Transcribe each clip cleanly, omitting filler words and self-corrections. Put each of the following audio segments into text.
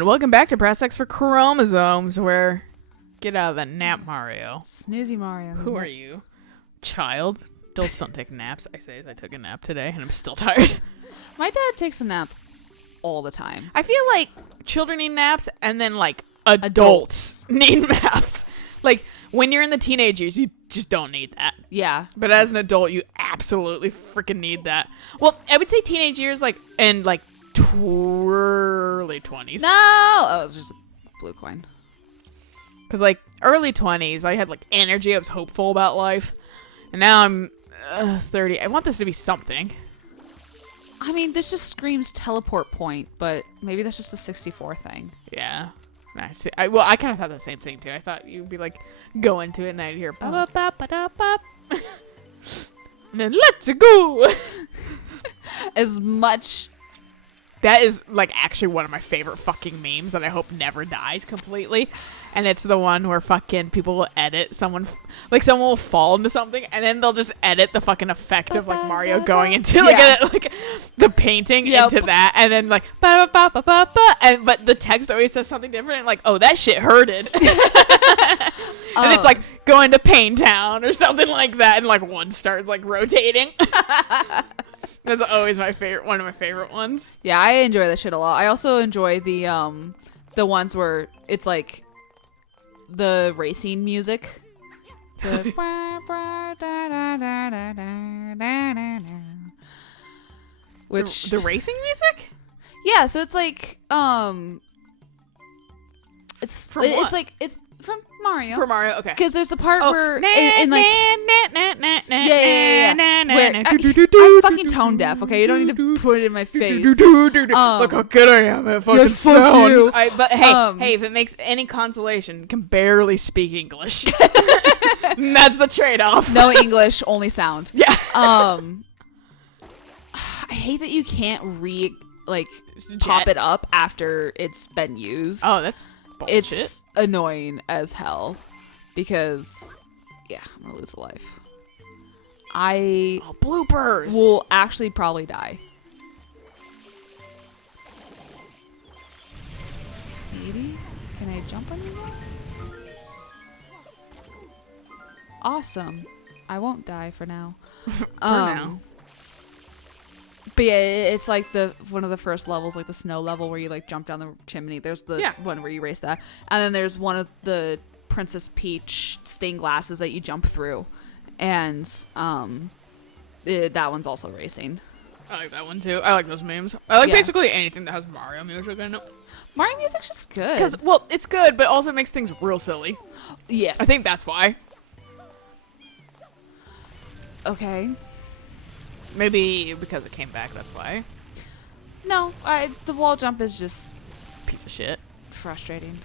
And welcome back to Press X for Chromosomes, where... Get out of the nap, Mario. Snoozy Mario. Who are you? Child? Adults don't take naps. I say as I took a nap today, and I'm still tired. My dad takes a nap all the time. I feel like children need naps, and then, like, adults need naps. Like, when you're in the teenage years, you just don't need that. Yeah. But as an adult, you absolutely freaking need that. Well, I would say teenage years, like, and, like, early 20s. No! Oh, it was just a blue coin. Because, like, early 20s, I had, like, energy. I was hopeful about life. And now I'm 30. I want this to be something. I mean, this just screams teleport point, but maybe that's just a 64 thing. Yeah. I see. Well, I kind of thought the same thing, too. I thought you'd be, like, go into it and I'd hear bop, bop, bop, bop, bop. And then let's go. As much... That is, like, actually one of my favorite fucking memes that I hope never dies completely. And it's the one where fucking people will edit someone will fall into something and then they'll just edit the fucking effect of, like, Mario going into, like, the painting into that. And then, like, ba ba ba ba ba. And, but the text always says something different. And, like, oh, that shit hurted. And it's, like, going to Pain Town or something like that. And, like, one star's, like, rotating. That's always my favorite, one of my favorite ones. Yeah, I enjoy that shit a lot. I also enjoy the ones where it's like the racing music. The which the racing music? Yeah, so it's like it's from Mario. For Mario, okay. Because there's the part where in like yeah. I'm fucking tone deaf. Okay, you don't need to put it in my face. Look how good I am at fucking sounds. But hey, if it makes any consolation, can barely speak English. That's the trade-off. No English, only sound. Yeah. I hate that you can't pop it up after it's been used. Oh, that's bullshit. It's annoying as hell because, yeah, I'm gonna lose a life. Bloopers. Will actually probably die. Maybe? Can I jump on you guys? Awesome. I won't die for now. For now. But yeah, it's like one of the first levels, like the snow level where you like jump down the chimney. There's the one where you race that. And then there's one of the Princess Peach stained glasses that you jump through. And that one's also racing. I like that one too. I like those memes. I like basically anything that has Mario music in it. Mario music's just good. Because, well, it's good, but also makes things real silly. Yes. I think that's why. Okay. Maybe because it came back, that's why. No, the wall jump is just piece of shit. Frustrating.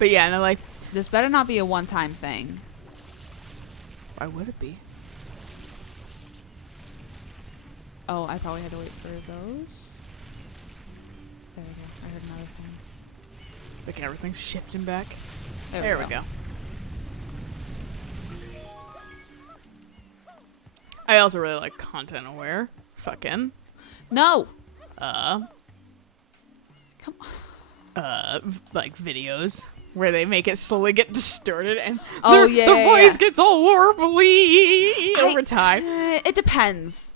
But yeah, and I like... This better not be a one-time thing. Why would it be? Oh, I probably had to wait for those. There we go. I heard another thing. Like everything's shifting back. There we go. I also really like content aware. Fucking. No. Come on. Like videos where they make it slowly get distorted and the voice gets all warbly over time. It depends.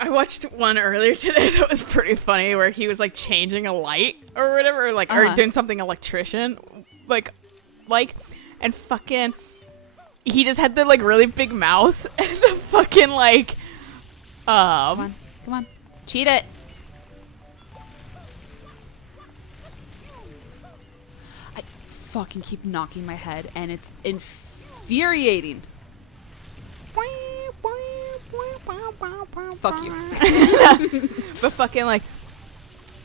I watched one earlier today that was pretty funny where he was like changing a light or whatever, like or doing something electrician like and fucking he just had the like really big mouth and the fucking like Come on. Cheat it. I fucking keep knocking my head and it's infuriating. Fuck you. But fucking like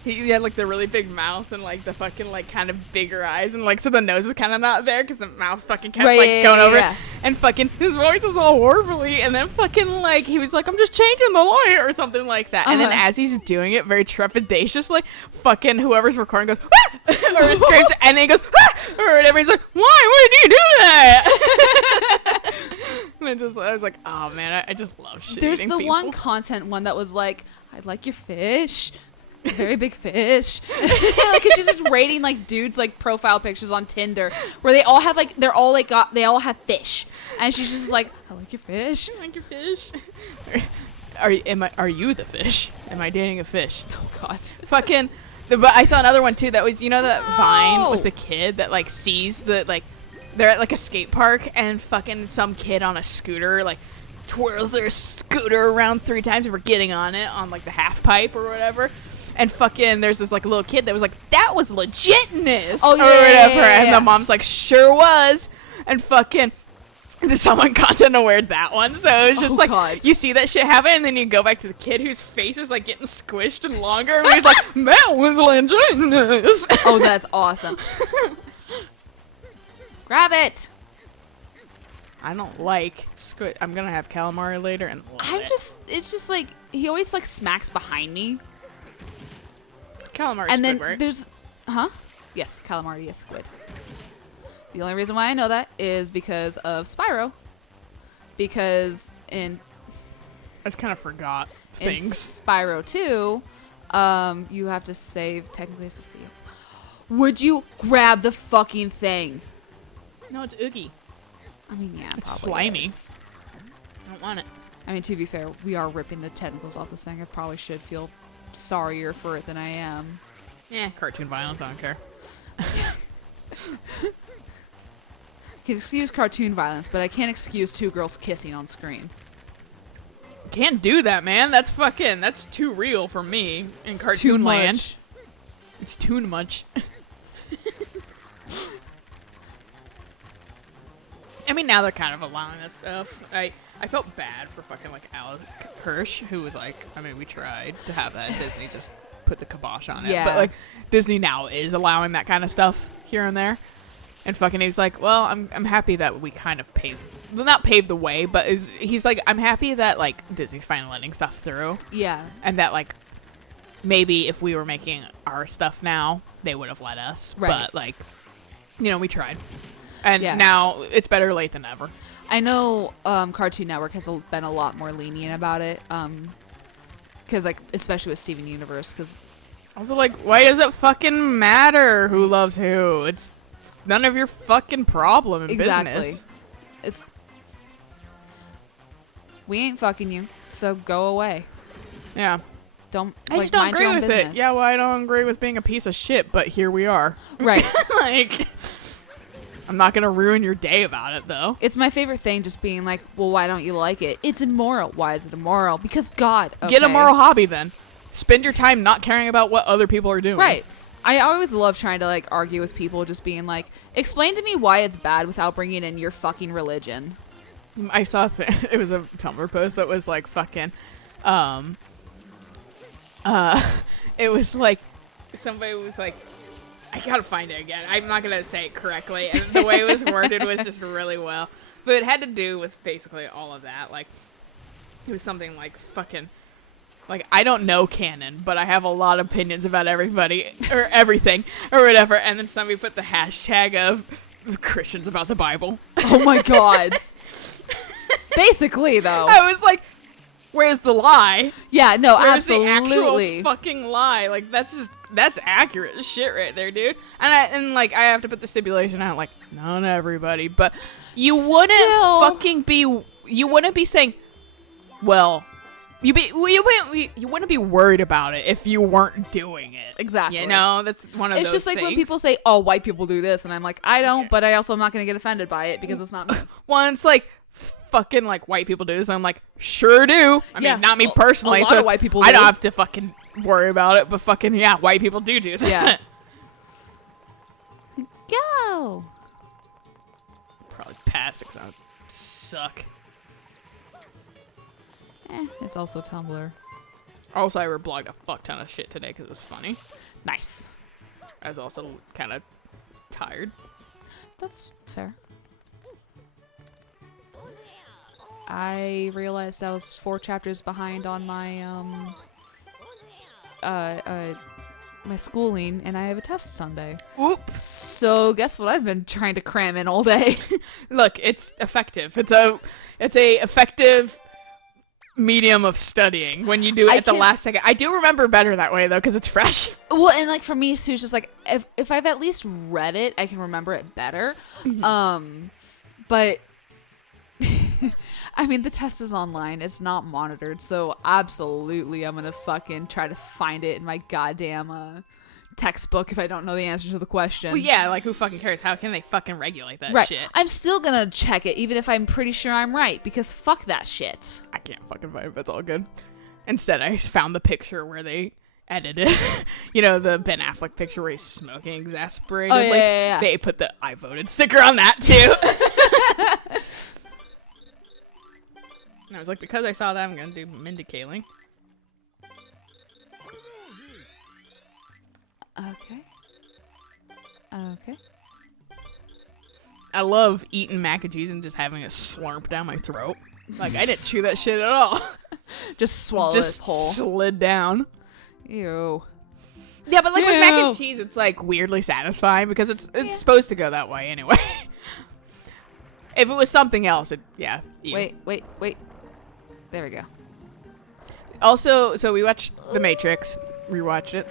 he had like the really big mouth and like the fucking like kind of bigger eyes and like so the nose is kind of not there because the mouth fucking kept going over it. And fucking his voice was all warbly and then fucking like he was like I'm just changing the light or something like that. And then as he's doing it very trepidatiously, fucking whoever's recording goes ah! Or screams and then he goes ah! Or whatever. He's like why would you do that? And I was like oh man I just love shit. There's the one content one that was like I'd like your fish. very big fish. Like, 'cause she's just rating like dudes like profile pictures on Tinder where they all have like they all have fish, and she's just like, I like your fish. I like your fish. Are you the fish? Am I dating a fish? Oh God. Fucking. But I saw another one too that was, you know, that Vine with the kid that like sees the like they're at like a skate park and fucking some kid on a scooter like twirls their scooter around 3 times before getting on it on like the half pipe or whatever. And fucking there's this like little kid that was like, that was legitness. Oh yeah, or whatever. yeah. And the mom's like, sure was. And fucking someone content awared that one. So it's just God. You see that shit happen and then you go back to the kid whose face is like getting squished and longer and he's like, that was legitness. Oh, that's awesome. Grab it. I don't like squid. I'm gonna have calamari later and It's just like he always like smacks behind me. Calamari And squid, then right? there's yes, calamari is squid. The only reason why I know that is because of Spyro. Because in I just kind of forgot in things. Spyro 2, you have to save, technically it's the seal. Would you grab the fucking thing? No, it's oogie. I mean, yeah, It's probably slimy. is. I don't want it. I mean, to be fair, we are ripping the tentacles off this thing. I probably should feel sorrier for it than I am. Yeah, cartoon violence. I don't care. Can excuse cartoon violence, but I can't excuse 2 girls kissing on screen. Can't do that, man. That's too real for me in It's cartoon too land. much. It's too much. I mean, now they're kind of allowing that stuff. I felt bad for fucking like Alex Hirsch, who was like, I mean, we tried to have that. Disney just put the kibosh on it. Yeah. But like, Disney now is allowing that kind of stuff here and there. And fucking he's like, well, I'm happy that we kind of not paved the way, but he's like, I'm happy that like Disney's finally letting stuff through. Yeah. And that like maybe if we were making our stuff now, they would have let us. Right. But like, you know, we tried. And Yeah. now it's better late than never. I know Cartoon Network has been a lot more lenient about it. Because like, especially with Steven Universe, because Also, like, why does it fucking matter who loves who? It's none of your fucking problem in business. It's we ain't fucking you, so go away. Yeah. Don't. I like, just don't mind your agree own with business. it. Yeah, well, I don't agree with being a piece of shit, but here we are. Right. Like, I'm not gonna ruin your day about it, though. It's my favorite thing, just being like, well, why don't you like it? It's immoral. Why is it immoral? Because God. Okay. Get a moral hobby, then. Spend your time not caring about what other people are doing. Right. I always love trying to like argue with people, just being like, explain to me why it's bad without bringing in your fucking religion. I saw it was a Tumblr post that was like fucking, it was like, somebody was like, I gotta find it again. I'm not gonna say it correctly. And the way it was worded was just really well. But it had to do with basically all of that. Like, it was something like fucking, like, I don't know canon, but I have a lot of opinions about everybody, or everything, or whatever. And then somebody put the hashtag of Christians about the Bible. Oh my God. Basically, though. I was like, where's the lie? Yeah, no, Where's the absolutely. actual fucking lie? Like, that's accurate as shit right there, dude. And like, I have to put the stipulation out, like, not everybody, but you wouldn't be saying, well, you wouldn't be worried about it if you weren't doing it. Exactly. You know, that's one of those It's just like when things. people say, oh, white people do this, and I'm like, I don't, but I also am not going to get offended by it because it's not me. Well, it's like, fucking like white people do this. I'm like, sure do. I Yeah, mean, not me personally. a lot so of white people I don't do. have to fucking worry about it. But fucking yeah, white people do that. Yeah. Go. Probably pass because I suck. It's also Tumblr. Also, I reblogged a fuck ton of shit today because it was funny. Nice. I was also kind of tired. That's fair. I realized I was 4 chapters behind on my my schooling, and I have a test Sunday. Oops. So guess what I've been trying to cram in all day. Look, it's effective. It's a effective medium of studying when you do it at the last second. I do remember better that way though, because it's fresh. Well, and like for me too, it's just like if I've at least read it, I can remember it better. But I mean, the test is online. It's not monitored, so absolutely, I'm gonna fucking try to find it in my goddamn textbook if I don't know the answer to the question. Well, yeah, like who fucking cares? How can they fucking regulate that shit? I'm still gonna check it, even if I'm pretty sure I'm right, because fuck that shit. I can't fucking find it, but it's all good. Instead, I found the picture where they edited, the Ben Affleck picture where he's smoking exasperated. Oh, yeah. They put the I voted sticker on that too. And I was like, because I saw that, I'm gonna do Mindy Kaling. Okay. I love eating mac and cheese and just having it slurp down my throat. Like, I didn't chew that shit at all. Just swallow just it whole. slid down. Ew. Yeah, but like with mac and cheese, it's like weirdly satisfying because it's supposed to go that way anyway. If it was something else, ew. Wait. There we go. Also, so we watched The Matrix, rewatched it,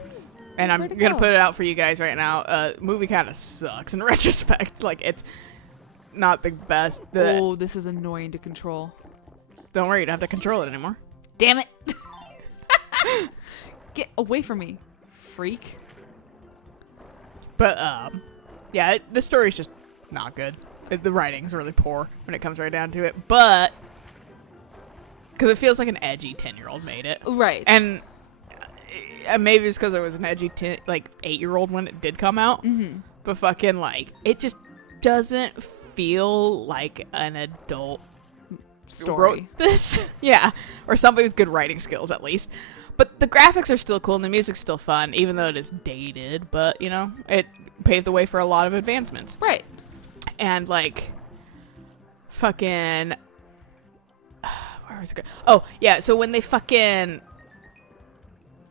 and I'm gonna put it out for you guys right now. Movie kind of sucks in retrospect. Like, it's not the best. This is annoying to control. Don't worry, you don't have to control it anymore. Damn it! Get away from me, freak. But the story's just not good. The writing's really poor when it comes right down to it, but because it feels like an edgy 10-year-old made it, right? And maybe it's because I was an edgy 8-year-old when it did come out. But fucking like, it just doesn't feel like an adult story. Wrote this. Yeah, or somebody with good writing skills at least. But the graphics are still cool and the music's still fun, even though it is dated. But it paved the way for a lot of advancements. Right. And like, fucking, where was it? Oh yeah. So when they fucking,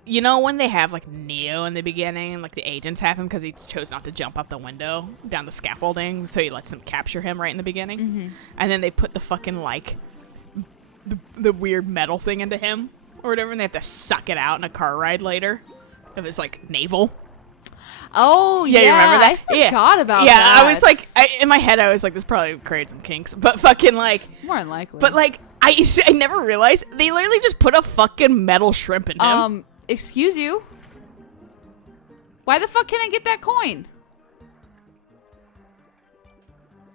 when they have like Neo in the beginning, and like the agents have him because he chose not to jump out the window down the scaffolding, so he lets them capture him right in the beginning, and then they put the fucking like the weird metal thing into him or whatever, and they have to suck it out in a car ride later of his like navel. Oh yeah, you remember that? I forgot about that. Yeah, I was like, in my head, I was like, this probably created some kinks, but fucking like, more than likely. But like, I never realized they literally just put a fucking metal shrimp in him. Excuse you. Why the fuck can I get that coin?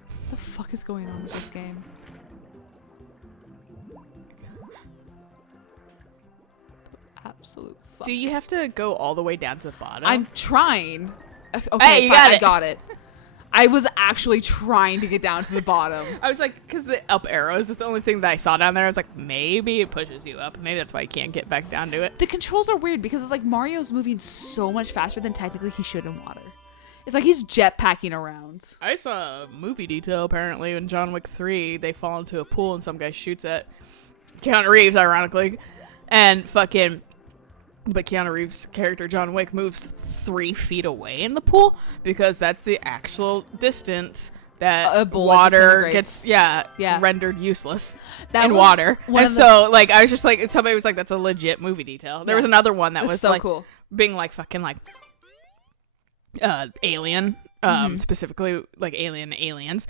What the fuck is going on with this game? Absolute fuck. Do you have to go all the way down to the bottom? I'm trying. Okay, hey, I got it. I was actually trying to get down to the bottom. I was like, because the up arrow is the only thing that I saw down there. I was like, maybe it pushes you up. Maybe that's why you can't get back down to it. The controls are weird because it's like Mario's moving so much faster than technically he should in water. It's like he's jetpacking around. I saw a movie detail apparently in John Wick 3. They fall into a pool and some guy shoots at Keanu Reeves, ironically. And fucking... But Keanu Reeves' character, John Wick, moves 3 feet away in the pool because that's the actual distance that water gets rendered useless in water. And so, like, I was just like, somebody was like, that's a legit movie detail. There was another one that was so like, cool. Being like fucking like Alien, specifically like aliens.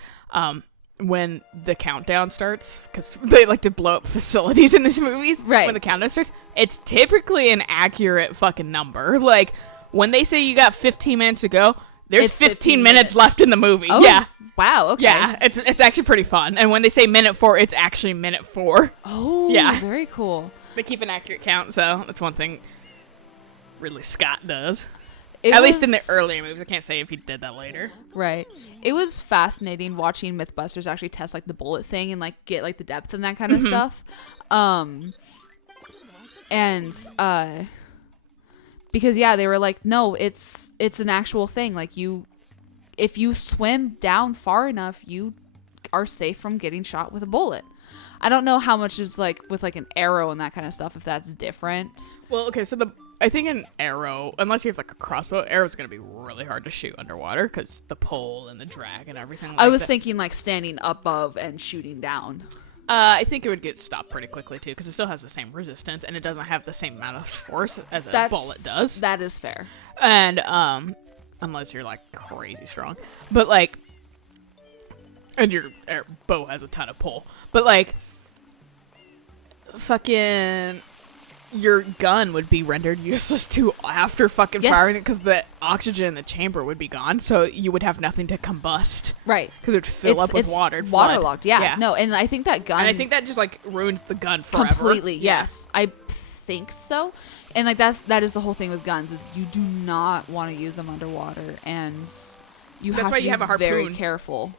When the countdown starts, because they like to blow up facilities in these movies. Right. When the countdown starts, it's typically an accurate fucking number. Like, when they say you got 15 minutes to go, there's 15 minutes left in the movie. Oh, yeah. Wow, okay. Yeah, it's actually pretty fun. And when they say minute 4, it's actually minute 4. Oh, yeah. Very cool. They keep an accurate count, so that's one thing Ridley Scott does. At least in the earlier movies. I can't say if he did that later. Right. It was fascinating watching Mythbusters actually test like the bullet thing and like get like the depth and that kind of stuff. Because they were like, no, it's an actual thing. Like if you swim down far enough, you are safe from getting shot with a bullet. I don't know how much is like with like an arrow and that kind of stuff, if that's different. Well, okay, so I think an arrow, unless you have like a crossbow, arrow's gonna be really hard to shoot underwater because the pull and the drag and everything. Like I was thinking like standing above and shooting down. I think it would get stopped pretty quickly too, because it still has the same resistance and it doesn't have the same amount of force as a bullet does. That is fair. And unless you're like crazy strong, but like, and your bow has a ton of pull, but like, fucking, your gun would be rendered useless too after fucking firing it, because the oxygen in the chamber would be gone, so you would have nothing to combust. Right. Because it would fill up with water. It's waterlogged. Yeah. No, and I think that gun. And I think that just like ruins the gun forever. Completely. Yes, I think so. And like that is the whole thing with guns, is you do not want to use them underwater, and That's have why to you have a be harpoon very careful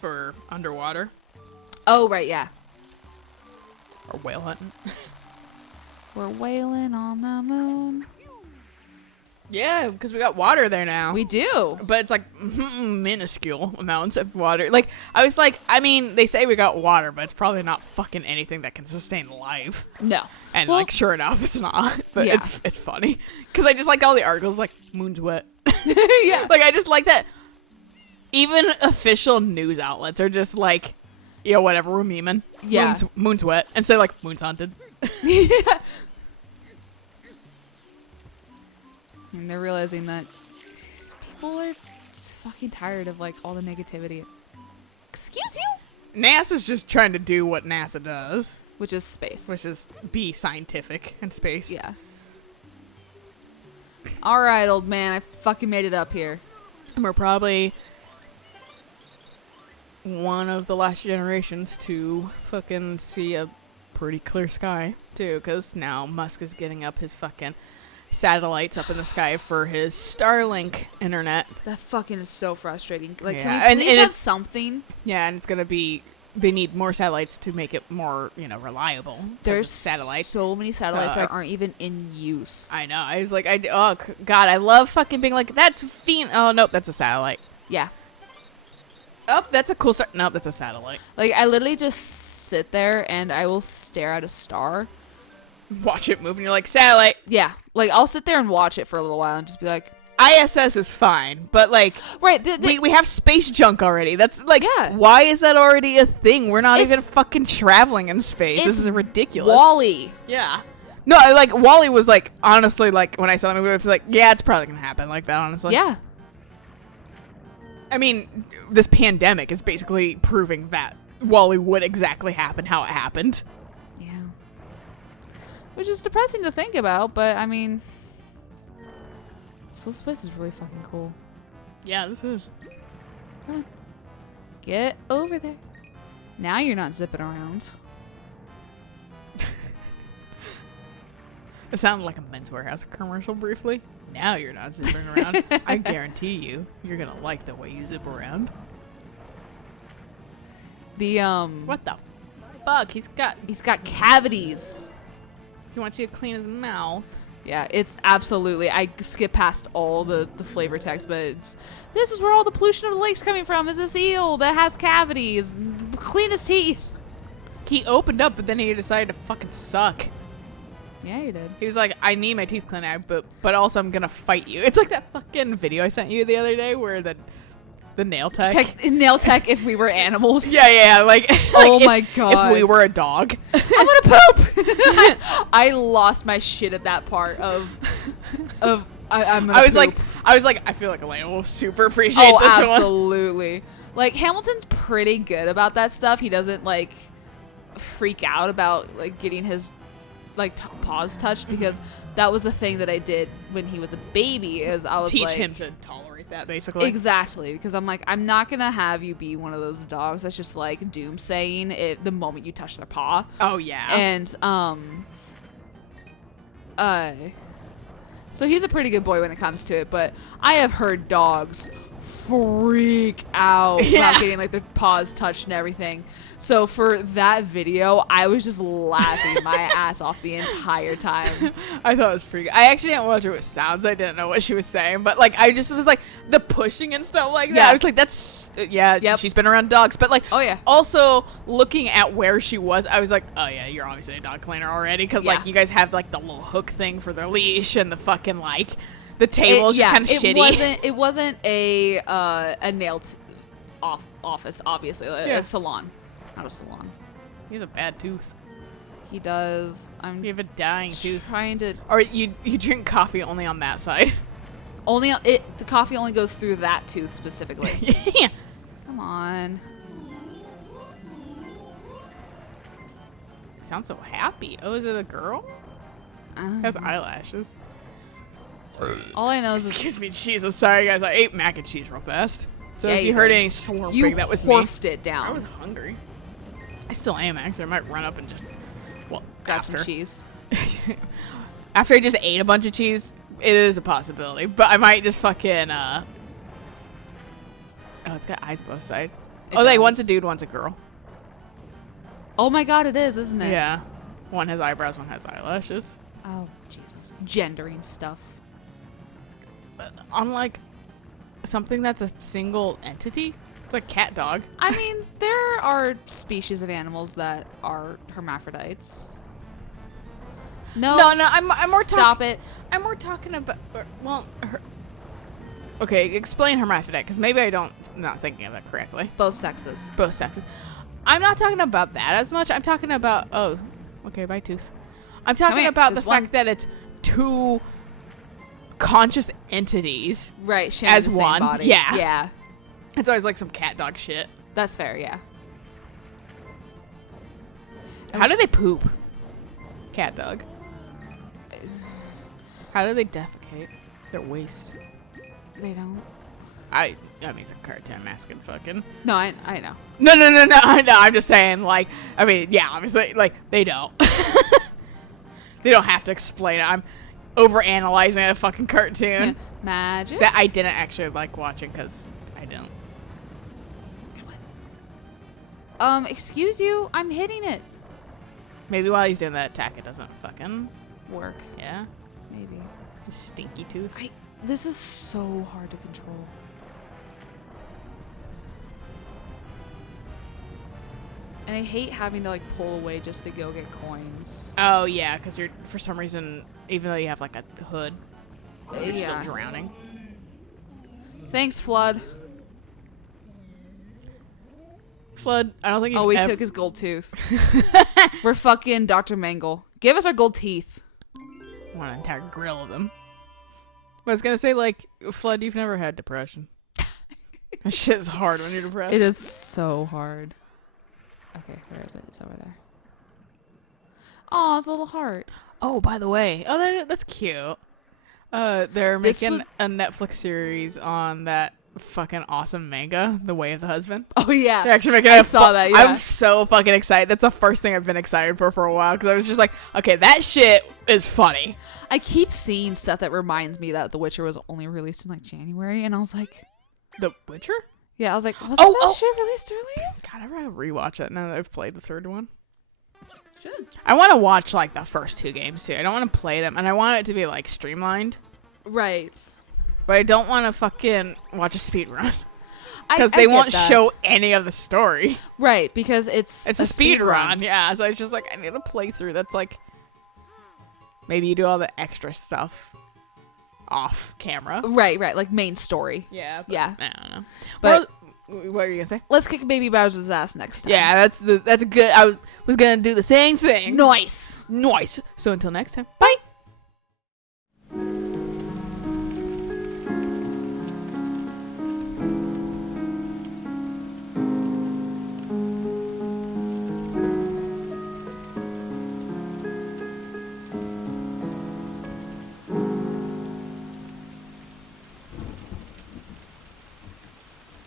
for underwater. Oh right, yeah. Or whale hunting. We're whaling on the moon. Yeah, because we got water there now. We do. But it's like minuscule amounts of water. Like, I was like, I mean, they say we got water, but it's probably not fucking anything that can sustain life. No. And like, sure enough, it's not. But it's funny. Because I just like all the articles, like, moon's wet. Yeah. Like, I just like that even official news outlets are just like, yeah, whatever, we're memeing. Yeah. Moon's wet. And say like, moon's haunted. Yeah. And they're realizing that people are fucking tired of like all the negativity. Excuse you? NASA's just trying to do what NASA does. Which is space. Which is be scientific in space. Yeah. Alright, old man. I fucking made it up here. And we're probably one of the last generations to fucking see a pretty clear sky, too. Because now Musk is getting up his fucking satellites up in the sky for his Starlink internet. That fucking is so frustrating. Like, Yeah. can we please have something? Yeah, and it's gonna be. They need more satellites to make it more, reliable. There's satellites. so many satellites that aren't even in use. I know. I was like, oh god, I love fucking being like, that's oh nope, that's a satellite. Yeah. Oh, that's a cool star. Nope, that's a satellite. Like, I literally just sit there and I will stare at a star. Watch it move and you're like, satellite. Yeah. Like, I'll sit there and watch it for a little while and just be like, ISS is fine, but like, right, we have space junk already. That's like, yeah. Why is that already a thing? We're not even fucking traveling in space. This is ridiculous. Wall-E. Yeah. No, like Wall-E was like, honestly, like when I saw the movie, I was like, yeah, it's probably gonna happen like that. Honestly. Yeah. I mean, this pandemic is basically proving that Wall-E would exactly happen how it happened. Yeah. Which is depressing to think about, but I mean, so this place is really fucking cool. Yeah, this is. Come on. Get over there. Now you're not zipping around. It sounded like a Men's Warehouse commercial briefly. Now you're not zipping around. I guarantee you're gonna like the way you zip around. What the fuck? He's got cavities. He wants you to clean his mouth. Yeah, it's absolutely. I skip past all the flavor text, but this is where all the pollution of the lake's coming from. Is this eel that has cavities? Clean his teeth. He opened up, but then he decided to fucking suck. Yeah, he did. He was like, I need my teeth cleaned, but also I'm gonna fight you. It's like that fucking video I sent you the other day where the nail tech. Nail tech if we were animals. Yeah, like oh like my god. If we were a dog. I'm gonna poop. I lost my shit at that part of I'm gonna poop. I was like, I feel like Alayna will super appreciate this one. Absolutely. Like, Hamilton's pretty good about that stuff. He doesn't like freak out about like getting his like paws touched, because that was the thing that I did when he was a baby, is I was teach like, him to tolerate that, basically. Exactly, because I'm like, I'm not gonna have you be one of those dogs that's just like doomsaying it the moment you touch their paw. Oh yeah. And so he's a pretty good boy when it comes to it, but I have heard dogs freak out about getting like their paws touched and everything. So for that video, I was just laughing my ass off the entire time. I thought it was pretty good. I actually didn't watch it with sounds. I didn't know what she was saying, but like I just was like the pushing and stuff like that. Yeah. I was like, that's she's been around dogs, but like also looking at where she was, I was like, oh yeah, you're obviously a dog cleaner already, because like you guys have like the little hook thing for their leash and the fucking like the table's just kind of shitty. It wasn't a nail office, obviously, a salon. Out of salon. He has a bad tooth. He does. You have a dying tooth. Trying to. Or you drink coffee only on that side. The coffee only goes through that tooth specifically. Yeah. Come on. Sounds so happy. Oh, is it a girl? Has eyelashes. All I know is Excuse me, Jesus. Sorry, guys. I ate mac and cheese real fast. So Yeah, if you heard any slurping, that was me. You horfed it down. I was hungry. I still am, actually. I might run up and just... Well, grab some cheese. After I just ate a bunch of cheese, it is a possibility. But I might just fucking... Oh, it's got eyes both sides. One's a dude, one's a girl. Oh my god, it is, isn't it? Yeah. One has eyebrows, one has eyelashes. Oh, Jesus. Gendering stuff. Unlike something that's a single entity, it's like cat dog. I mean, there are species of animals that are hermaphrodites. No, I'm more stop it. I'm more talking about. Okay, explain hermaphrodite, because maybe I'm not thinking of it correctly. Both sexes. Both sexes. I'm not talking about that as much. I'm talking about okay, bye tooth. I'm talking about the fact that it's two conscious entities, right? Sharing as the same one. Body. Yeah, yeah. It's always like some cat dog shit. That's fair. Yeah. How do they poop? Cat dog. How do they defecate? Their waste. They don't. I mean, it's a cartoon. I'm asking fucking. No, I know. No. I'm just saying, like, I mean, yeah, obviously, like, they don't. They don't have to explain it. I'm overanalyzing a fucking cartoon. Magic. That I didn't actually like watching because I don't. Excuse you? I'm hitting it. Maybe while he's doing that attack, it doesn't fucking work. Yeah. Maybe. His stinky tooth. This is so hard to control. And I hate having to like pull away just to go get coins. Oh yeah, because you're for some reason, even though you have like a hood, you're still drowning. Thanks, Flood. Flood, I don't think. We took his gold tooth. We're fucking Dr. Mangle. Give us our gold teeth. I want an entire grill of them. I was gonna say, like, Flood, you've never had depression. That shit's hard when you're depressed. It is so hard. Okay, where is it? It's over there. Oh, it's a little heart. Oh, by the way, that's cute. They're making a Netflix series on that fucking awesome manga, The Way of the Husband. Oh yeah, they're actually making. I saw that. Yeah. I'm so fucking excited. That's the first thing I've been excited for a while because I was just like, okay, that shit is funny. I keep seeing stuff that reminds me that The Witcher was only released in like January, and I was like, The Witcher? Yeah, I was like, wasn't that shit released earlier? God, I gotta rewatch it now that I've played the third one. Should. I want to watch like the first two games too. I don't want to play them, and I want it to be like streamlined. Right. But I don't want to fucking watch a speed run. Because they won't show any of the story. Right, because it's a speed run. Yeah, so it's just like, I need a playthrough that's like, maybe you do all the extra stuff off camera. Right, like main story. Yeah. Yeah. I don't know. But what were you going to say? Let's kick Baby Bowser's ass next time. Yeah, that's a good, I was going to do the same thing. Nice. So until next time, bye.